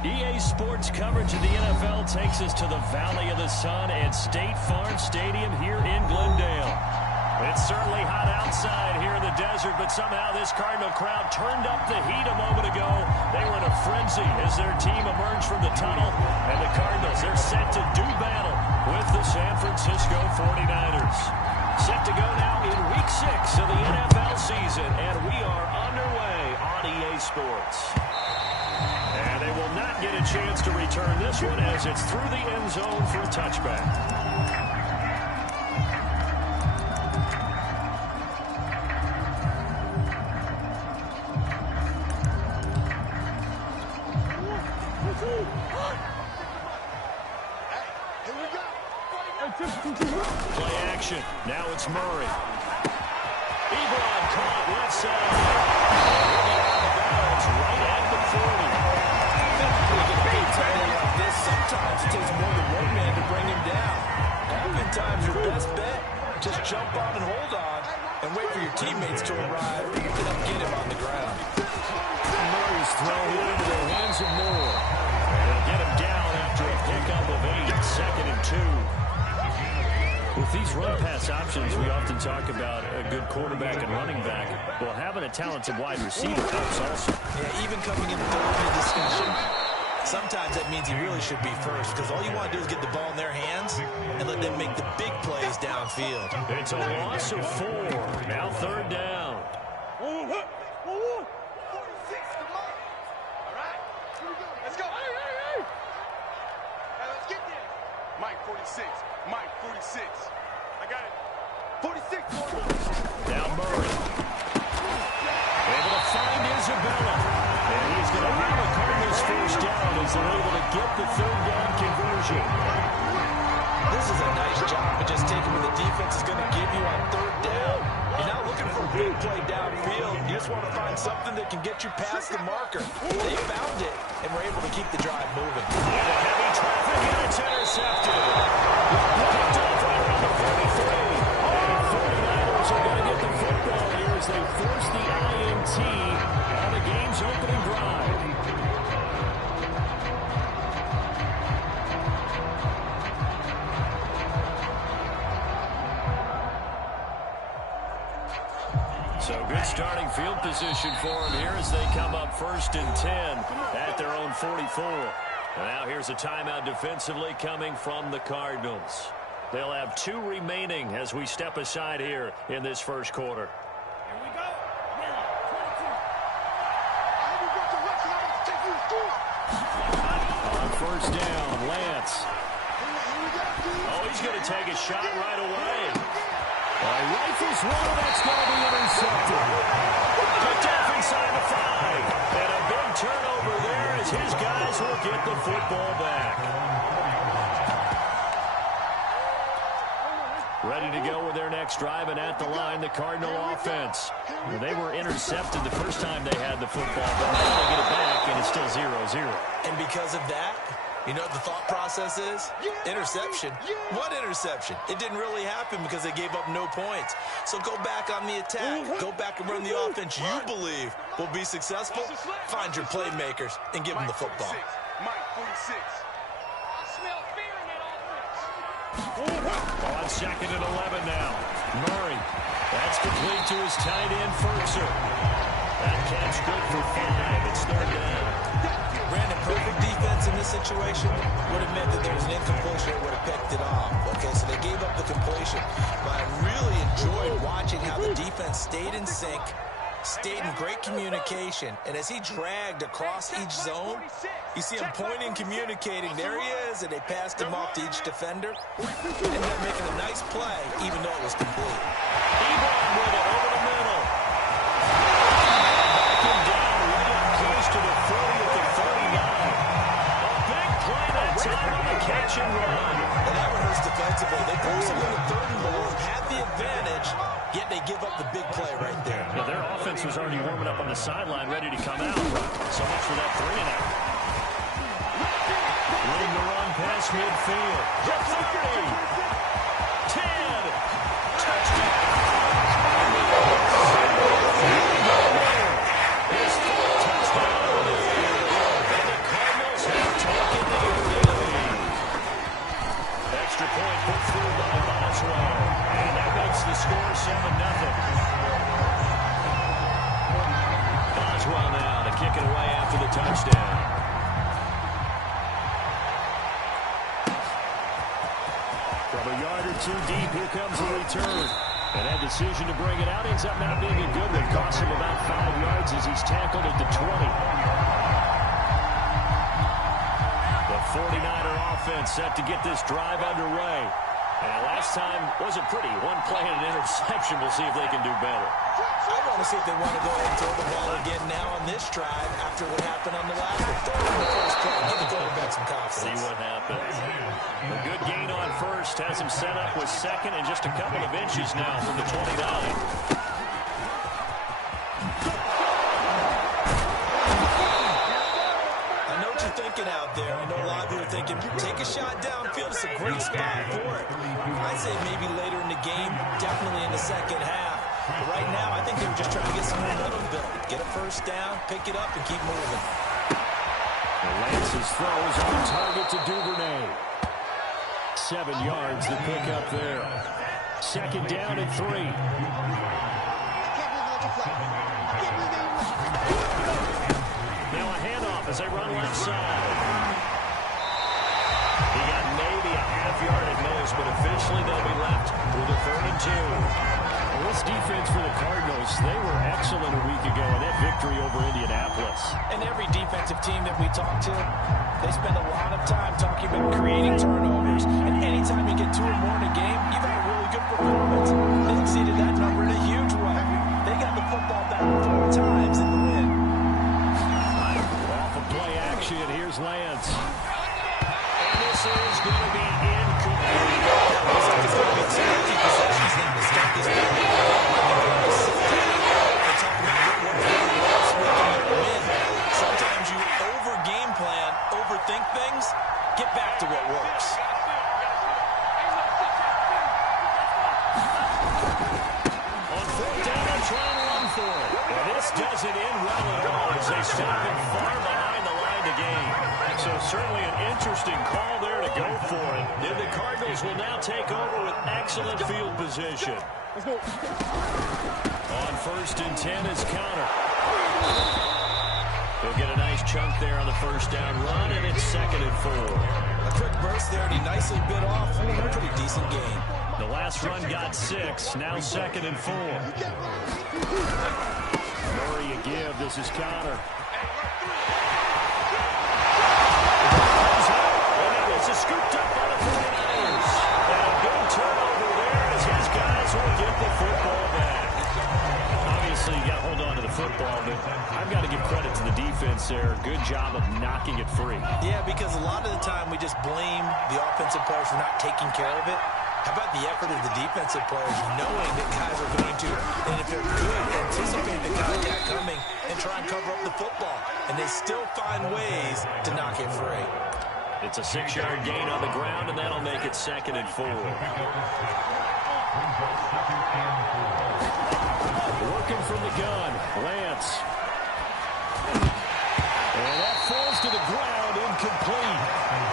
EA Sports coverage of the NFL takes us to the Valley of the Sun and State Farm Stadium here in Glendale. It's certainly hot outside here in the desert, but somehow this Cardinal crowd turned up the heat a moment ago. They were in a frenzy as their team emerged from the tunnel, and the Cardinals, they're set to do battle with the San Francisco 49ers. Set to go now in Week 6 of the NFL season, and we are underway on EA Sports. And they will not get a chance to return this one as it's through the end zone for a touchback. Play action. Now it's Murray. Ebron caught left side. It's right at the 40. Like this, sometimes it takes more than one man to bring him down. Oftentimes, your best bet, just jump on and hold on and wait for your teammates to arrive and get him on the ground. Murray's thrown into the hands of Moore. And they'll get him down after a pickup of 8, 2nd and 2. With these run-pass options, we often talk about a good quarterback and running back. Well, having a talented wide receiver helps also. Yeah, even coming in third in the discussion, sometimes that means he really should be first, because all you want to do is get the ball in their hands and let them make the big plays downfield. It's a loss of 4. Now 3rd down. All right, here we go. Let's go. Hey, let's get there. Mike 46. Mike 46. I got it. 46. Now Murray. Able to find Isabella. And he's going to have a Cardinals first down as they're able to get the 3rd down conversion. This is a nice job of just taking what the defense is going to give you on 3rd down. You're not looking for a big play downfield. You just want to find something that can get you past the marker. They found it, and were able to keep the drive moving. Into heavy traffic, and it's intercepted. Picked off right around the 43. And the 49ers are going to get the football here as they force the INT on the game's opening drive. So good starting field position for them here as they come up 1st and 10 at their own 44. And now here's a timeout defensively coming from the Cardinals. They'll have 2 remaining as we step aside here in this first quarter. Here we go. On 1st down, Lance. Oh, he's going to take a shot right away. Rifles one, that's going to be intercepted. Picked off inside the 5. And a big turnover there as his guys will get the football back. Ready to go with their next drive, and at the line, the Cardinal offense. They were intercepted the first time they had the football, but now they get it back, and it's still 0-0. And because of that, you know what the thought process is? Interception. What interception? It didn't really happen because they gave up no points. So go back on the attack. Go back and run the offense you believe will be successful. Find your playmakers and give them the football. Mike 46. I smell fear in that On offense. 2nd and 11 now. Murray. That's complete to his tight end, Ferguson. That catch good for 5. It's 3rd down. Brandon, perfect defense in this situation would have meant that there was an incompletion that would have picked it off. Okay, so they gave up the completion. But I really enjoyed watching how the defense stayed in sync, stayed in great communication, and as he dragged across each zone, you see him pointing, communicating. There he is, and they passed him off to each defender. Ended up making a nice play, even though it was complete. Ebron with it over the middle. Back him down, right up close to the 40 at the 39. A big play that time on the catch and run. And that one hurts defensively. They force him into 3rd and long, have the advantage, yet they give up the big play right there. Yeah, their offense was already warming up on the sideline, ready to come out. So much for that 3-and-out. Willing to run past midfield. The 30. 10. Touchdown. His 4th touchdown of the year. And the Cardinals too deep. Here comes the return. And that decision to bring it out ends up not being a good one. Costs him about 5 yards as he's tackled at the 20. The 49er offense set to get this drive underway. And last time wasn't pretty. One play and an interception. We'll see if they can do better. I want to see if they want to go ahead and throw the ball again now on this drive after what happened on the last one. Throw it in the first play. Give the quarterback some confidence. See what happens. A good gain on first has him set up with second and just a couple of inches now from the 29. Out there, I know a lot of you are thinking, take a shot downfield. It's a great spot for it. I'd say maybe later in the game, definitely in the second half. But right now, I think they were just trying to get some momentum built. Get a first down, pick it up, and keep moving. Lance's throw is on target to Duvernay. 7 yards to pick up there. Second down and 3. As they run left side. He got maybe a half yard at most, but officially they'll be left with a 3rd and 2. Well, this defense for the Cardinals, they were excellent a week ago in that victory over Indianapolis. And every defensive team that we talk to, they spend a lot of time talking about creating turnovers. And anytime you get 2 or more in a game, you've had a really good performance. They exceeded that number in a huge way. They got the football back 4 times in the win. Here's Lance. And this is going to be incomplete. Looks like it's going to be 2 empty possessions now to start this game. They talk about what really helps making it win. Sometimes you over-game plan, overthink things. Get back to what works. On 4th down, I'm trying to run for it. Well, this doesn't end well at all as they stop him far behind the line to gain. So certainly an interesting call there to go for it. And the Cardinals will now take over with excellent field position. On 1st and 10 is Counter. He'll get a nice chunk there on the first down run, and it's 2nd and 4. A quick burst there, and he nicely bit off. A pretty decent game. The last run got 6, now 2nd and 4. Murray a give, this is Counter. It's scooped up by the 49ers. And a big turnover there as his guys will get the football back. Obviously, you got to hold on to the football, but I've got to give credit to the defense there. Good job of knocking it free. Yeah, because a lot of the time we just blame the offensive players for not taking care of it. How about the effort of the defensive players knowing that guys are going to, and if they're good, anticipate the contact coming and try and cover up the football. And they still find ways to knock it free. It's a 6-yard gain on the ground, and that'll make it 2nd and 4. Working from the gun, Lance. And that falls to the ground, incomplete.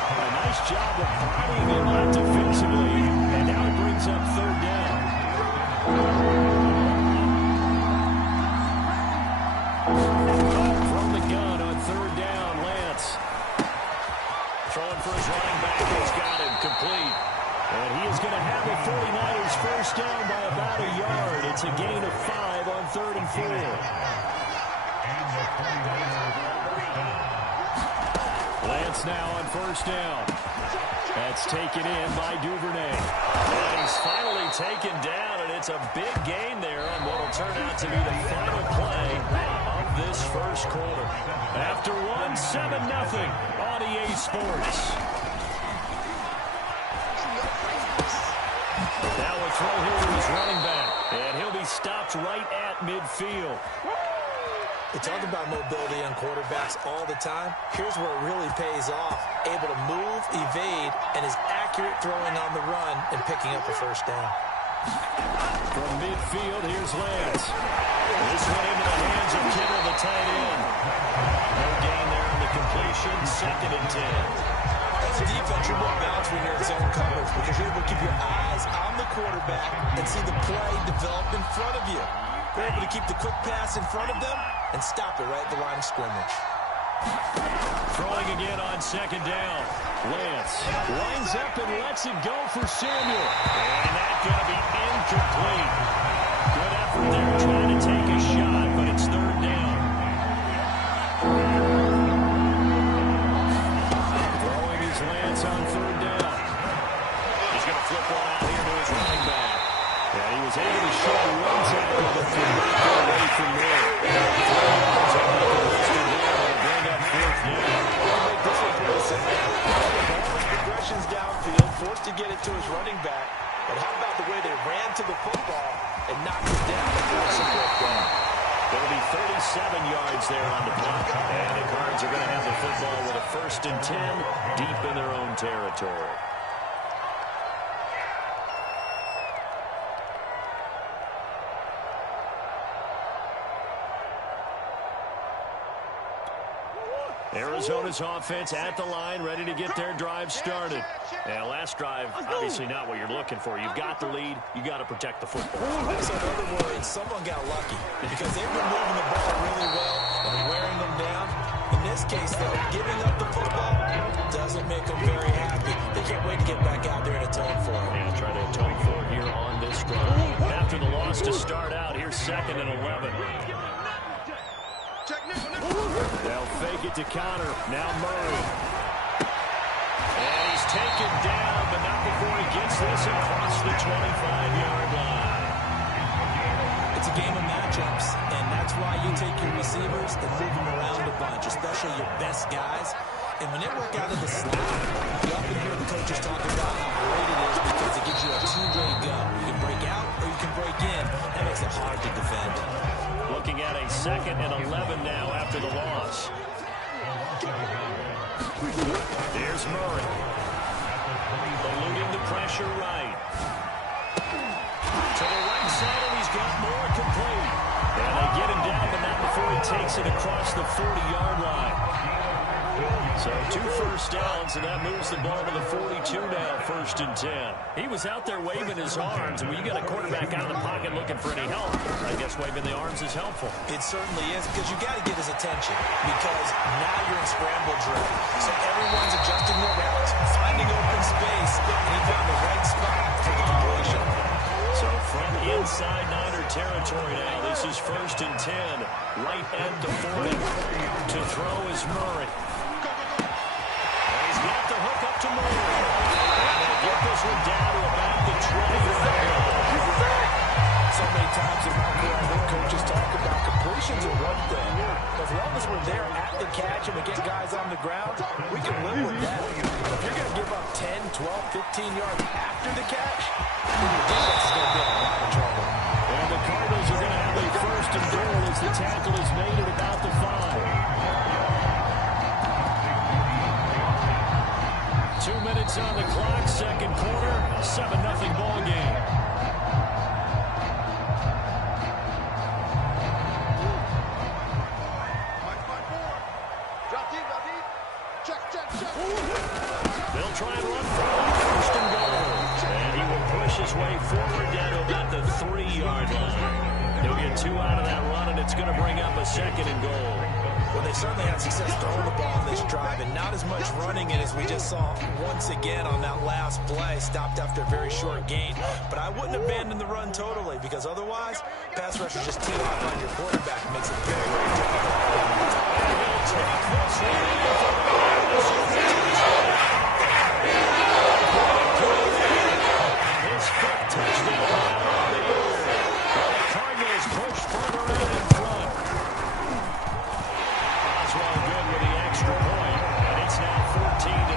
A nice job of bodying him out defensively, and now it brings up 3rd down. From the gun on 3rd down, Lance. Throwing for his running back, he's got him complete. And he is going to have the 49ers first down by about a yard. It's a gain of 5 on 3rd and 4. Lance now on first down. That's taken in by Duvernay. And he's finally taken down, and it's a big gain there on what will turn out to be the final play of this first quarter. After one, 7-0 on EA Sports. Now a throw here to his running back, and he'll be stopped right at midfield. We talk about mobility on quarterbacks all the time. Here's where it really pays off. Able to move, evade, and is accurate throwing on the run and picking up a first down. From midfield, here's Lance. This one into the hands of Kittle, the tight end. No gain there on the completion, 2nd and 10. As a defense, you're more balanced when you're in zone coverage because you're able to keep your eyes on the quarterback and see the play develop in front of you. You're able to keep the quick pass in front of them and stop it right at the line of scrimmage. Throwing again on 2nd down. Lance lines up and lets it go for Samuel. And that's going to be incomplete. Good effort there trying to take a shot, but it's third down. Throwing his Lance on third down. He's going to flip one out here to his running back. And he was able to show one tackle, but could not get away from there. 3 yards on the listed there. They'll bring up fourth down. Progressions downfield, forced to get it to his running back. But how about the way they ran to the football and knocked it down and forced a fourth down? It'll be 37 yards there on the play. And the Cards are going to have the football with a 1st and 10 deep in their own territory. Arizona's offense at the line, ready to get their drive started. And last drive, obviously not what you're looking for. You've got the lead. You got to protect the football. So in other words, someone got lucky because they've been moving the ball really well and wearing them down. In this case, though, giving up the football doesn't make them very happy. They can't wait to get back out there and atone for it. Yeah, try to atone for it here on this drive. After the loss to start out, here's 2nd and 11. They'll fake it to counter. Now Murray. And he's taken down, but not before he gets this across the 25-yard line. It's a game of matchups, and that's why you take your receivers and move them around a bunch, especially your best guys. And when they work out of the slot, you often hear the coaches talk about how great it is because it gives you a two-way go. You can break out or you can break in. That makes it hard to defend. Looking at a 2nd and 11 now after the loss. There's Murray. Eluding the pressure right. To the right side, and he's got more complete. And they get him down, but not before he takes it across the 40-yard line. So 2 first downs, and that moves the ball to the 42 now, 1st and 10. He was out there waving his arms, and when you got a quarterback out of the pocket looking for any help, I guess waving the arms is helpful. It certainly is, because you got to get his attention, because now you're in scramble drill. So everyone's adjusting their routes, finding open space, and he found the right spot for the completion. So from inside Niner territory now, this is 1st and 10, right at the 40. To throw is Murray. He's got the hook up to Murray. And they get this one down to about the 20-yard line. So many times in my career, I heard coaches talk about completions are one thing. But as long as we're there at the catch and we get guys on the ground, we can live with that. If you're going to give up 10, 12, 15 yards after the catch, then your defense is going to be in a lot of trouble. And the Cardinals are going to have a 1st and goal as the tackle is made at about the 5. 2 minutes on the clock, 2nd quarter, 7-0 ball game. They'll try and run for it, 1st and goal. And he will push his way forward down to about the 3-yard line. He'll get 2 out of that run, and it's going to bring up a 2nd and goal. Well, they certainly had success throwing the ball on this drive, and not as much running it as we just saw once again on that last play. Stopped after a very short gain. But I wouldn't abandon the run totally, because otherwise, pass rush is just too high on your quarterback. It makes it very, very difficult. And he'll take this one. His 5th touchdown on the year. Well, the Cardinals push further out in front. Oswald good with the extra point, and it's now 14-0.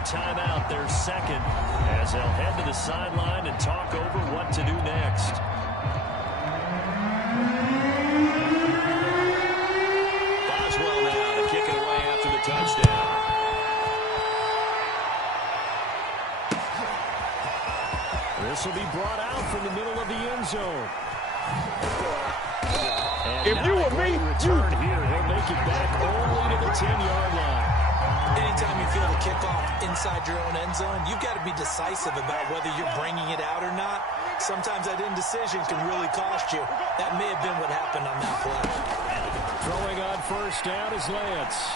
Timeout, their 2nd, as they'll head to the sideline and talk over what to do next. Boswell now to kick it away after the touchdown. This will be brought out from the middle of the end zone. And if you were me, return here, he'll make it back only to the 10-yard line. Anytime you feel the kickoff inside your own end zone, you've got to be decisive about whether you're bringing it out or not. Sometimes that indecision can really cost you. That may have been what happened on that play. Throwing on first down is Lance.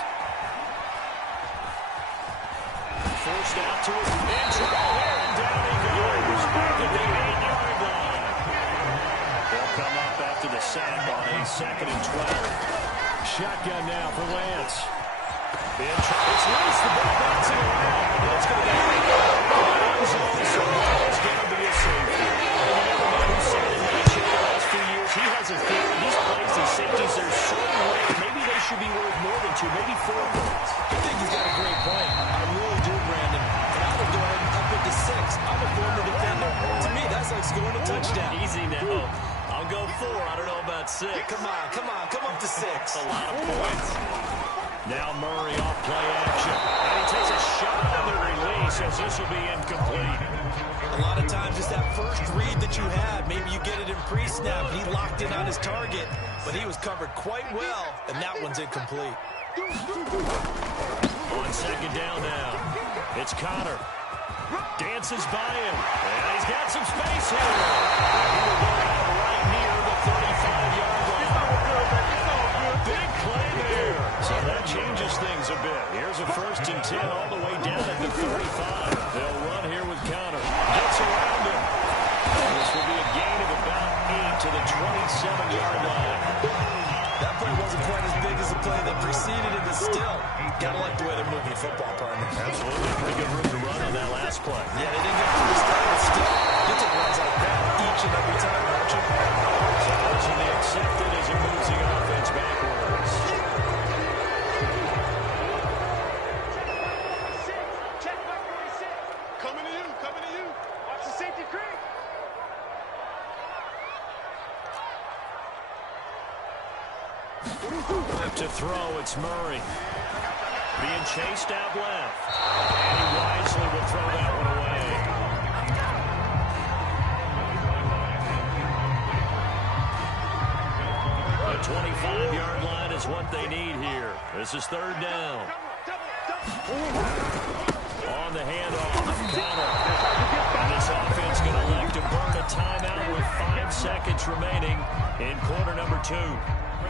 Forced out to his in trouble here, and down he goes. Back at the 8-yard line. They'll come up after the sack on a 2nd and 12. Shotgun now for Lance. It's loose, the ball bouncing around. It's going to be so it's going to be a safety. And you never know who said in the last few years. He has a theory. These plays, these safeties, they're so rare. Maybe they should be worth more than 2, maybe 4 points. I think he's got a great point. I really do, Brandon. And I would go ahead and up it to 6. I'm a former defender. To me, that's like scoring a touchdown. Easy now. I'll go 4. I don't know about 6. Come up to 6. A lot of points. Now Murray off play action. And he takes a shot on the release as this will be incomplete. A lot of times it's that first read that you have. Maybe you get it in pre-snap. He locked in on his target, but he was covered quite well, and that one's incomplete. On 2nd down now, it's Connor. Dances by him, and he's got some space here. He will go out right near the 35-yard line. Big play there. So that changes things a bit. Here's a 1st and 10 all the way down at the 35. They'll run here with Connor. Gets around him. This will be a gain of about 8 to the 27-yard line. That play wasn't quite as big as the play that preceded it, but still, gotta like the way they're moving the football, partner. Absolutely. Pretty good room to run on that last play. Yeah, they didn't get first down, but still, you take runs like that each and every time, don't you? So this will be accepted as it moves the offense backwards. Check back 46. Coming to you. Watch the safety creep. Left to throw, it's Murray. Being chased out left. And he wisely will throw that one away. The 25-yard line is what they need here. This is 3rd down. On the handoff, Connor. And this offense going to elect to burn a timeout with 5 seconds remaining in quarter number 2.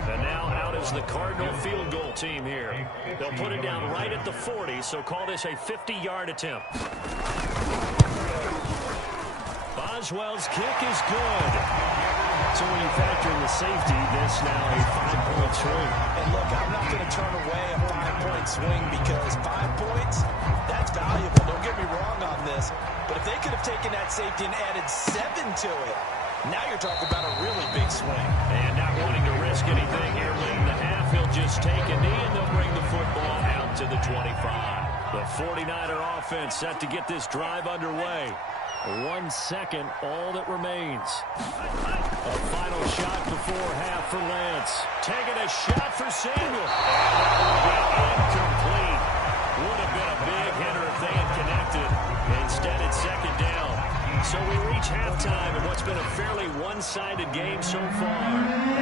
And now out is the Cardinal field goal team here. They'll put it down right at the 40, so call this a 50-yard attempt. Boswell's kick is good. So when you factor in the safety, this now a 5-point swing. And look, I'm not going to turn away a 5-point swing because 5 points, that's valuable. Don't get me wrong on this. But if they could have taken that safety and added 7 to it, now you're talking about a really big swing. And not wanting to risk anything here late in the half, he'll just take a knee and they'll bring the football out to the 25. The 49er offense set to get this drive underway. 1 second, all that remains. A final shot before half for Lance. Taking a shot for Samuel. Incomplete. Would have been a big hitter if they had connected. Instead, it's 2nd down. So we reach halftime in what's been a fairly one-sided game so far.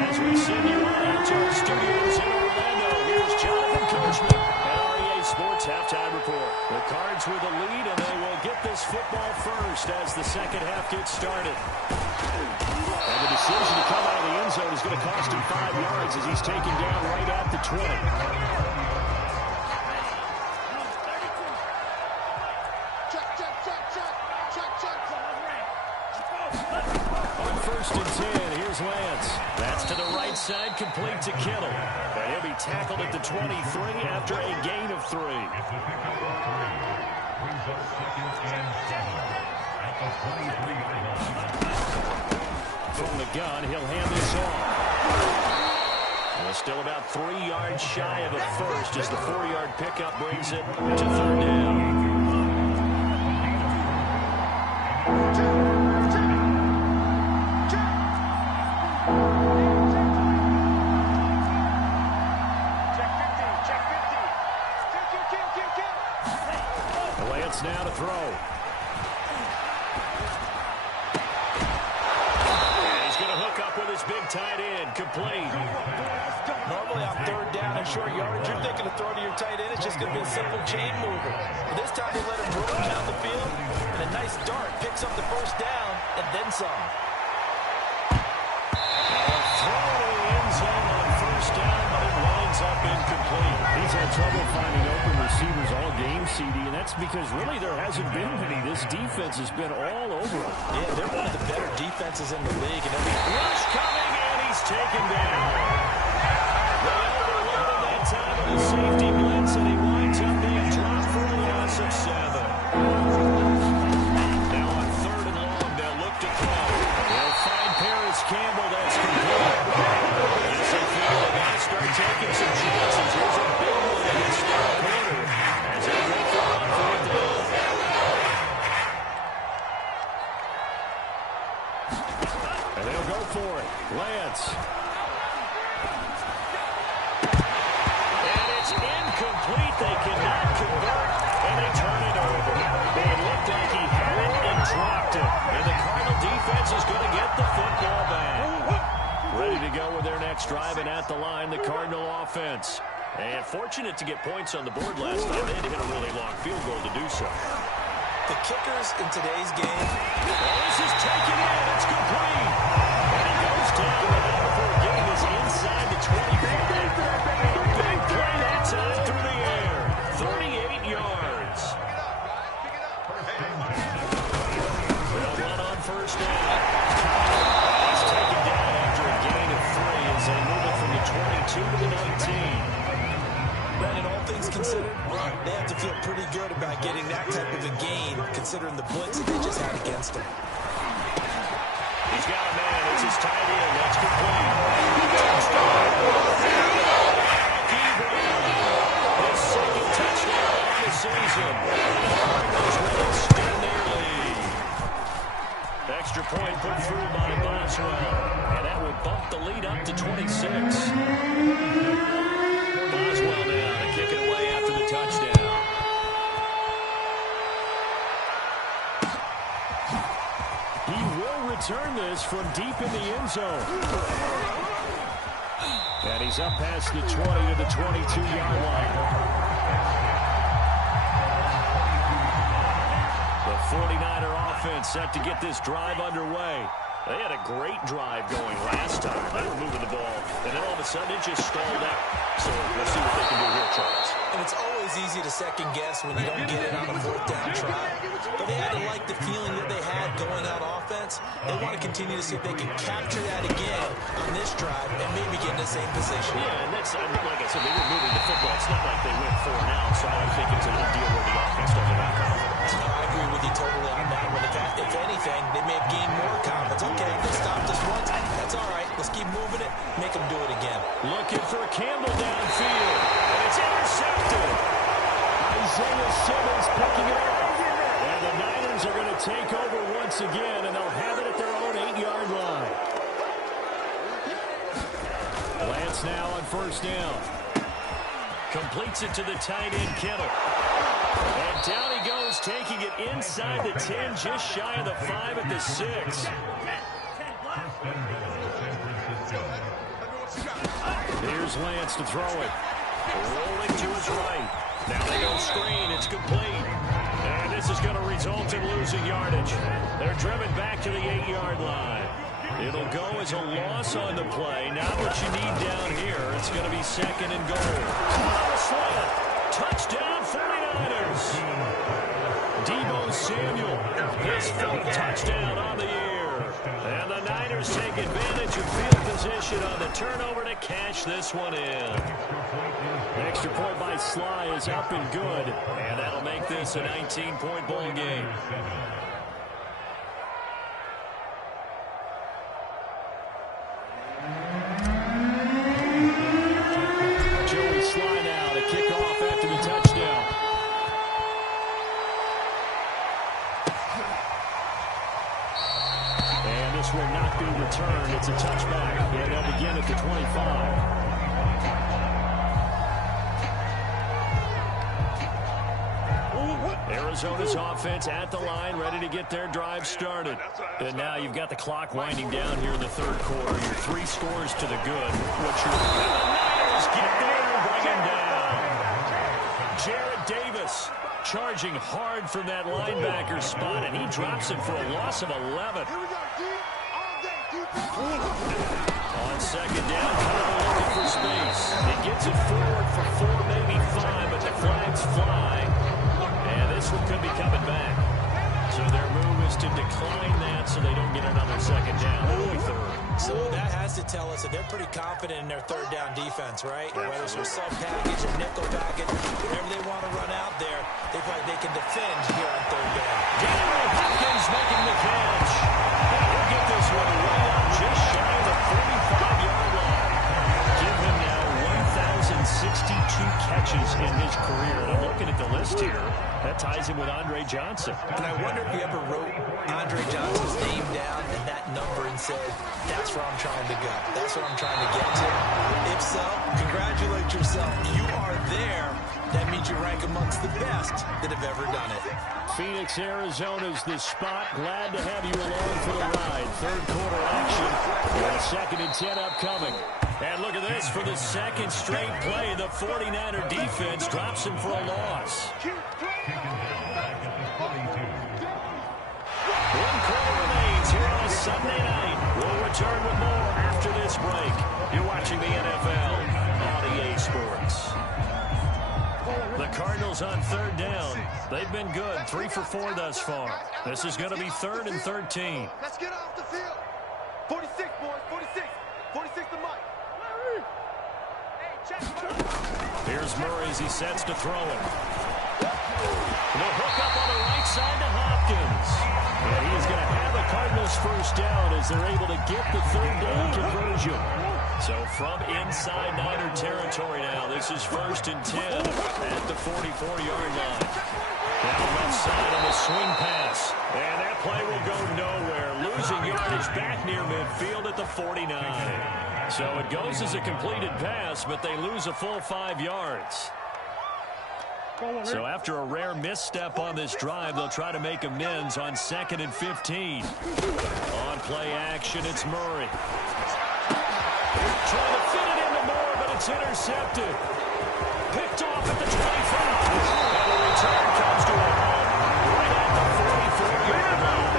As we send you on to our studios in Orlando, here's Jonathan Coachman at REA Sports Halftime Report. The Cards with a lead, and they will get this football first as the 2nd half gets started. And the decision to come out of the end zone is going to cost him 5 yards as he's taken down right at the 20. On 1st and 10, here's Lance. That's to the right side, complete to Kittle. And he'll be tackled at the 23 after a gain of 3. From the gun, he'll hand this off. Well, still about 3 yards shy of a first as the 4-yard pickup brings it to 3rd down. Now to throw. tight end, complete. Normally on third down and short yardage, you're thinking of throwing to your tight end. It's just going to be a simple chain mover. But this time they let him roll down the field, and a nice dart picks up the first down and then some. Throw to the end zone on first down, but it winds up incomplete. He's had trouble finding open receivers all game, CD, and that's because really there hasn't been many. This defense has been all over him. Yeah, they're one of the better defenses in the league. And rush coming, and he's taken down. They overloaded that time of the safety blitz, and he winds up being dropped for a loss of 7. Now on third and long, they'll look to throw. They'll find Paris Campbell. That's complete. Yes, they feel they got to start taking some chances. Here's a big one in this third quarter as they go for on fourth down. And they'll go for it. Lance. And it's incomplete. They cannot convert, and they turn it over. It looked like he had it and dropped it. And the Cardinal defense is going to get the football back. Ready to go with their next drive, and at the line, the Cardinal offense. And fortunate to get points on the board last time. They had to hit a really long field goal to do so. the kickers in today's game. This is taken in. It's complete. And he goes down before getting this inside the 25. A big play that time through the air. 38 yards. They'll run on first down. He's taken down after a gain of 3 as they move it from the 22 to the 19. Brandon, all things considered, they have to feel pretty good about getting that type of a gain, considering the blitz that they just had against him. He's got a man. It's his tight end. That's complete. His second touchdown of the season. The Cardinals will extend their lead. Extra point put through by Boswell. And that will bump the lead up to 26. Boswell now to kick it away after the touchdown. He will return this from deep in the end zone. And he's up past the 20 to the 22-yard line. The 49er offense set to get this drive underway. They had a great drive going last time. They were moving the ball, and then all of a sudden it just stalled out. So we'll see what they can do here, Charles. And it's always easy to second guess when you don't get it on a fourth down try. But they had to like the feeling that they had going out offense. They want to continue to see if they can capture that again on this drive and maybe get in the same position. Yeah, and that's, like I said, they were moving the football. It's not like they went 4 and out, so I don't think it's a big deal where the offense doesn't have confidence. No, I agree with you totally on that one. If anything, they may have gained more confidence. Okay, they stopped us once. That's all right. Let's keep moving it. Make them do it again. Looking for Campbell downfield. And it's intercepted. Isaiah Simmons picking it up. And the Niners are going to take over once again, and they'll have it at their own 8-yard line. Lance now on first down. Completes it to the tight end, Kittle. And down he goes, taking it inside the 10, just shy of the 5 at the 6. Here's Lance to throw it. Rolling to his right. Now they go screen. It's complete. And this is going to result in losing yardage. They're driven back to the 8-yard line. It'll go as a loss on the play. Not what you need down here. It's going to be second and goal. Touchdown 49ers. Deebo Samuel, his 4th touchdown on the year. And the Niners take advantage of field position on the turnover to cash this one in. Extra point by Sly is up and good. And that'll make this a 19-point ball game. Joey Sly now to kick off after the touchdown. And this will not be returned. It's a touchback. And they'll begin at the 25. Arizona's offense at the line, ready to get their drive started. And now you've got the clock winding down here in the third quarter. Your 3 scores to the good. What's your... And the Niners get there and bring him down. Jarrett Davis charging hard from that linebacker spot, and he drops it for a loss of 11. On second down, Connor looking for space. He gets it forward for 4, maybe 5, but the flags fly. And this one could be coming back. So their move is to decline that so they don't get another second down. Only third. So that has to tell us that they're pretty confident in their third down defense, right? Whether it's a sub package or nickel package, whatever they want to run out there, they feel like they can defend here on third down. DeAndre Hopkins making the catch. And he'll get this one right up just shy of the 45-yard line. Give him now 1,062 catches in his career. And I'm looking at the list here. That ties him with Andre Johnson. And I wonder if you ever wrote Andre Johnson's name down and that number and said, that's where I'm trying to go. That's what I'm trying to get to. If so, congratulate yourself. You are there. That means you rank amongst the best that have ever done it. Phoenix, Arizona's the spot. Glad to have you along for the ride. Third quarter action. And 2nd and 10 upcoming. And look at this. For the second straight play, the 49er defense drops him for a loss. 1 quarter remains here on a Sunday night. We'll return with more after this break. You're watching the NFL on EA Sports. The Cardinals on third down. They've been good. 3 for 4 thus far. This is going to be 3rd and 13. Let's get off the field. 46, boys. 46. 46 to Mike. Hey, check. Here's Murray as he sets to throw it. The hook up on the right side to Hopkins. And he is going to have a Cardinals first down as they're able to get the third down conversion. So from inside Niner territory now, this is 1st and 10 at the 44-yard line. Down left side on a swing pass. And that play will go nowhere. Losing yardage back near midfield at the 49. So it goes as a completed pass, but they lose a full 5 yards. So after a rare misstep on this drive, they'll try to make amends on 2nd and 15. On play action, it's Murray. Trying to fit it into Moore, but it's intercepted. Picked off at the 25. And the return comes to a halt right at the 44-yard line.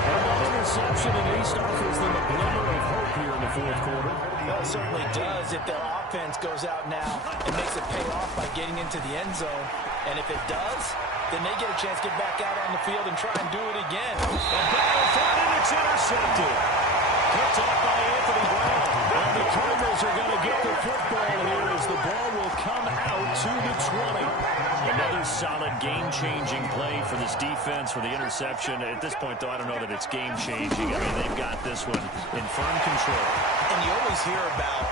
And that interception at least offers them a glimmer of hope here in the fourth quarter. Well, it certainly does if their offense goes out now and makes it pay off by getting into the end zone. And if it does, then they get a chance to get back out on the field and try and do it again. A battle for it, and it's intercepted. Picked off by Anthony Brown. And the Cardinals are going to get the football here as the ball will come out to the 20. Another solid game-changing play for this defense for the interception. At this point, though, I don't know that it's game-changing. I mean, they've got this one in firm control. And you always hear about,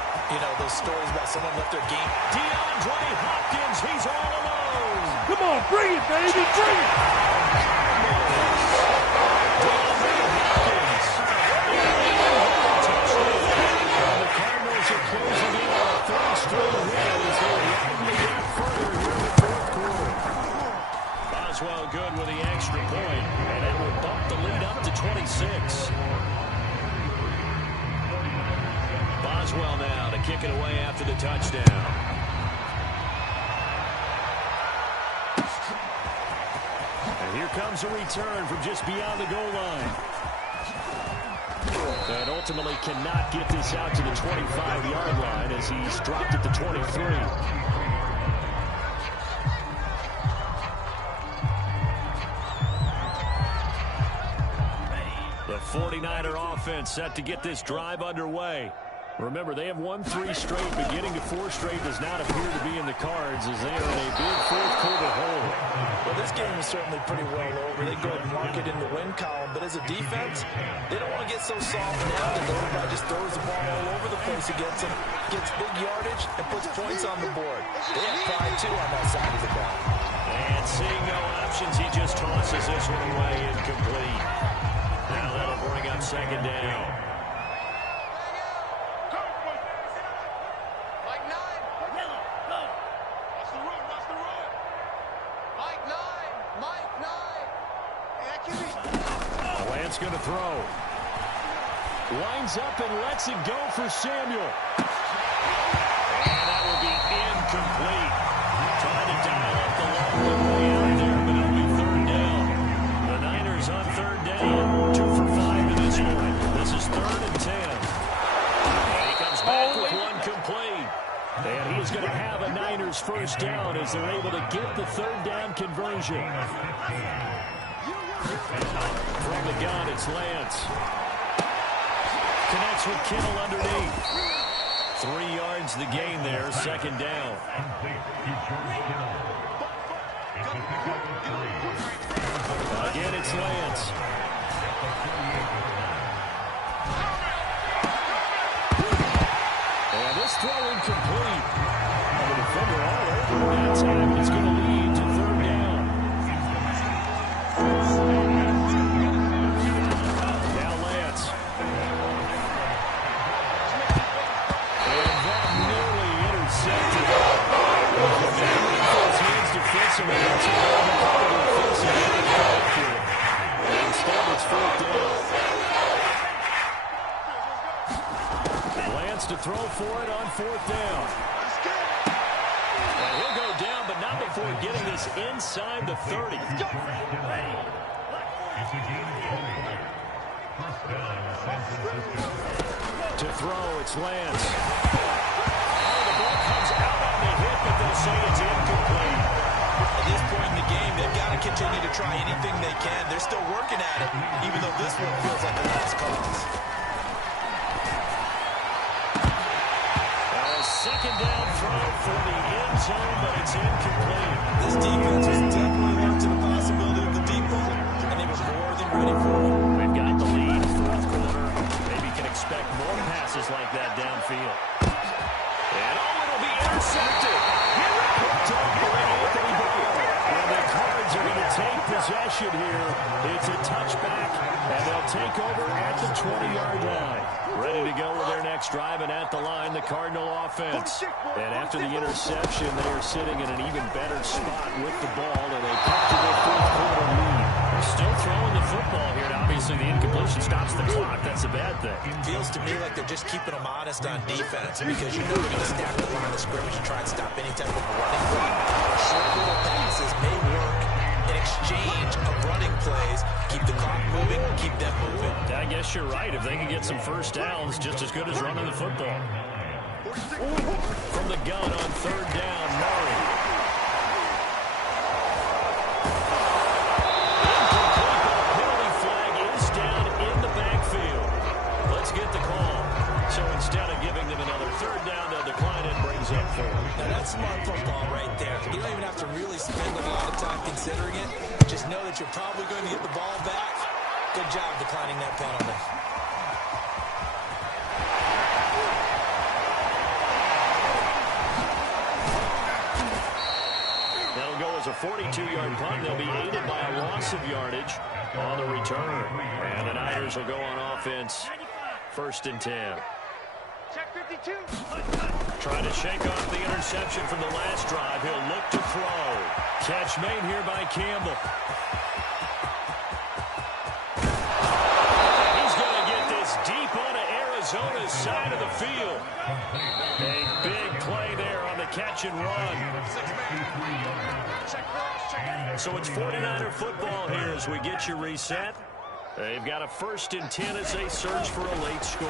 those stories about someone left their game. DeAndre Hopkins, he's all alone. Come on, bring it, baby, bring it. DeAndre Hopkins. The Cardinals are closing in on a 3rd straight win as they round the gap further here in the fourth quarter. Boswell good with the extra point, and it will bump the lead up to 26. Boswell now to kick it away after the touchdown. And here comes a return from just beyond the goal line. And ultimately cannot get this out to the 25-yard line as he's dropped at the 23. The 49er offense set to get this drive underway. Remember, they have won 3 straight. Beginning to 4 straight does not appear to be in the cards as they are in a big fourth quarter hole. Well, this game is certainly pretty well over. They go ahead and mark it in the win column. But as a defense, they don't want to get so soft now that everybody just throws the ball all over the place against them, gets big yardage, and puts points on the board. They have pride, too, on that side of the ball. And seeing no options, he just tosses this one away incomplete. Now that'll bring up 2nd down. Mike 9. Lance going to throw. Lines up and lets it go for Samuel. And that will be incomplete. Trying to dial up the long way out there, but it'll be third down. The Niners on third down. 2 for 5 to this point. This is 3rd and 10. And he comes back with one complete. And he's going to have a Niners first down as they're able to get the third down conversion. From the gun, it's Lance. Connects with Kittle underneath. 3 yards the gain there, second down. Again, it's Lance. And this throw incomplete. The defender all over that time. It's going to lead to third down. Now Lance. And that nearly intercepted. Instead, it's fourth down. Lance to throw for it on fourth down. And he'll go down, but not before getting this inside the 30. To throw, it's Lance. Oh, the ball comes out on the hit, but they'll say it's incomplete. At this point in the game, they've got to continue to try anything they can. They're still working at it, even though this one feels like the last cause. A second down throw for the end zone, but it's incomplete. This defense was definitely alert to the possibility of the deep ball, and they were more than ready for it. We've got the lead, fourth quarter. Maybe can expect more passes like that downfield. And it'll be intercepted. Here it comes up by Anthony Barr. And the Cards are going to take possession here. It's a touchback, and they'll take over at the 20-yard line. Ready to go with their next drive, and at the line, the Cardinal offense. And after the interception, they are sitting in an even better spot with the ball, and a comfortable fourth quarter lead. They're still throwing the football here, and obviously the incompletion stops the clock. That's a bad thing. It feels to me like they're just keeping them honest on defense, because you know they're going to stack the line of scrimmage and try and stop any type of running play. Short little passes may work in exchange of running plays. Keep the clock moving, keep them moving. I guess you're right. If they can get some first downs, just as good as running the football. From the gun on third down, Murray. Incomplete, but a penalty flag is down in the backfield. Let's get the call. So instead of giving them another third down, they'll decline it, brings up 4. Now that's smart football right there. You don't even have to really spend a lot of time considering it. Just know that you're probably going to get the ball back. Good job declining that penalty. That'll go as a 42-yard punt. They'll be aided by a loss of yardage on the return. And the Niners will go on offense. 1st and 10. Check 52. Trying to shake off the interception from the last drive. He'll look to throw. Catch made here by Campbell. He's going to get this deep onto Arizona's side of the field. A big play there on the catch and run. So it's 49er football here as we get you reset. They've got a 1st and 10 as they search for a late score.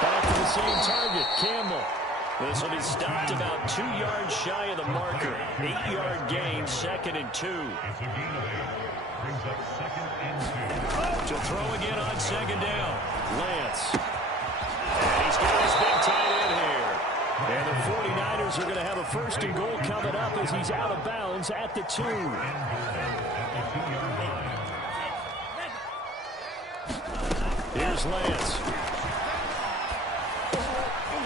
Back to the same target, Campbell. This will be stopped about 2 yards shy of the marker. 8-yard gain, 2nd and 2. To throw again on 2nd down. Lance. And he's got his big tight end here. And the 49ers are going to have a 1st and goal coming up as he's out of bounds at the 2. Here's Lance.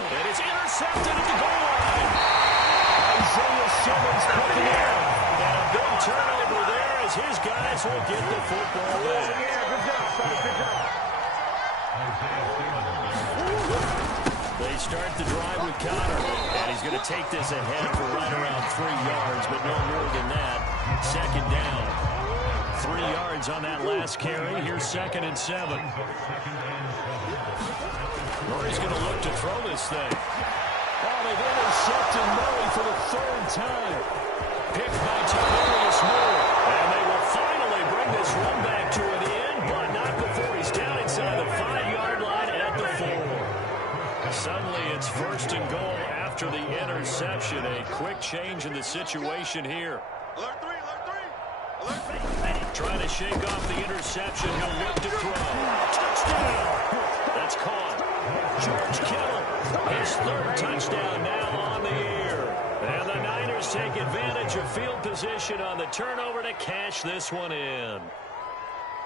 And it's intercepted at the goal line. Isaiah Simmons picking it up. And a big turnover there as his guys will get the football back. They start the drive with Connor. And he's going to take this ahead for right around 3 yards, but no more than that. 2nd down. 3 yards on that last carry. Here's 2nd and 7. Murray's going to look to throw this thing. Oh, they've intercepted Murray for the 3rd time. Picked by Tavarius Moore. And they will finally bring this run back to an end, but not before he's down inside the 5-yard line at the 4. Suddenly it's 1st and goal after the interception. A quick change in the situation here. Alert 3, alert 3. Alert 3. Trying to shake off the interception. He'll look to throw. Touchdown. That's caught. George Kittle, his 3rd touchdown now on the year. And the Niners take advantage of field position on the turnover to cash this one in.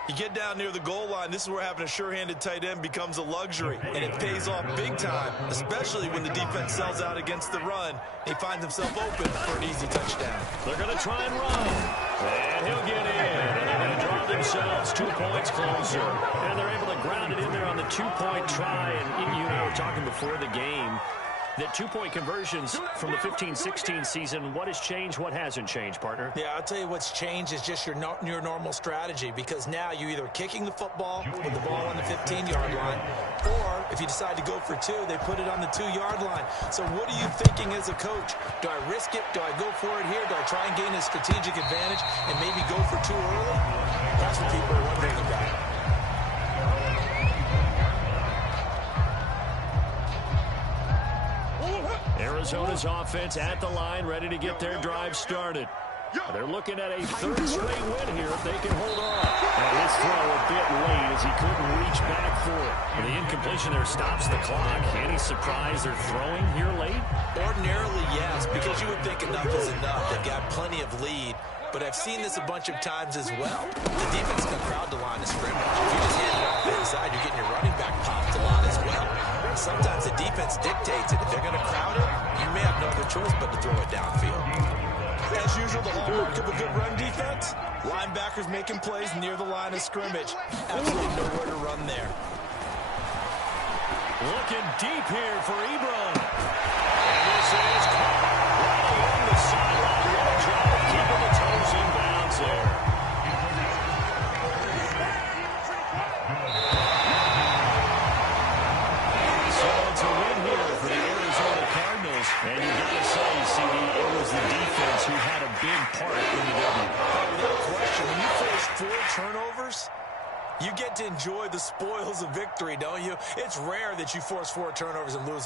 You get down near the goal line, this is where having a sure-handed tight end becomes a luxury, and it pays off big time, especially when the defense sells out against the run. He finds himself open for an easy touchdown. They're going to try and run, and he'll get in, and they're going to draw themselves 2 points closer. And they're able to ground it in there on the 2-point try, and you and I were talking before the game that 2-point conversions from the 15-16 season, what has changed, what hasn't changed, partner? Yeah, I'll tell you what's changed is just your normal strategy, because now you're either kicking the football with the ball on the 15-yard line, or if you decide to go for 2, they put it on the 2-yard line. So what are you thinking as a coach? Do I risk it? Do I go for it here? Do I try and gain a strategic advantage and maybe go for 2 early? That's what people are wondering about. Arizona's offense at the line, ready to get their drive started. They're looking at a 3rd straight win here if they can hold on. And this throw a bit late as he couldn't reach back for it. And the incompletion there stops the clock. Any surprise they're throwing here late? Ordinarily, yes, because you would think enough is enough. They've got plenty of lead. But I've seen this a bunch of times as well. The defense can crowd the line of scrimmage. If you just hand it off inside, you're getting your running back popped a lot as well. Sometimes the defense dictates it. If they're going to crowd it, you may have no other choice but to throw it downfield. As usual, the hallmark of a good run defense, linebackers making plays near the line of scrimmage. Absolutely nowhere to run there. Looking deep here for Ebron. And this is caught right along the sideline. What a job of keeping the toes in bounds there. So it's a win here for the Arizona Cardinals. And you got to say, CD, it was the defense who had a big part in the W. Without question, when you force 4 turnovers, you get to enjoy the spoils of victory, don't you? It's rare that you force 4 turnovers and lose.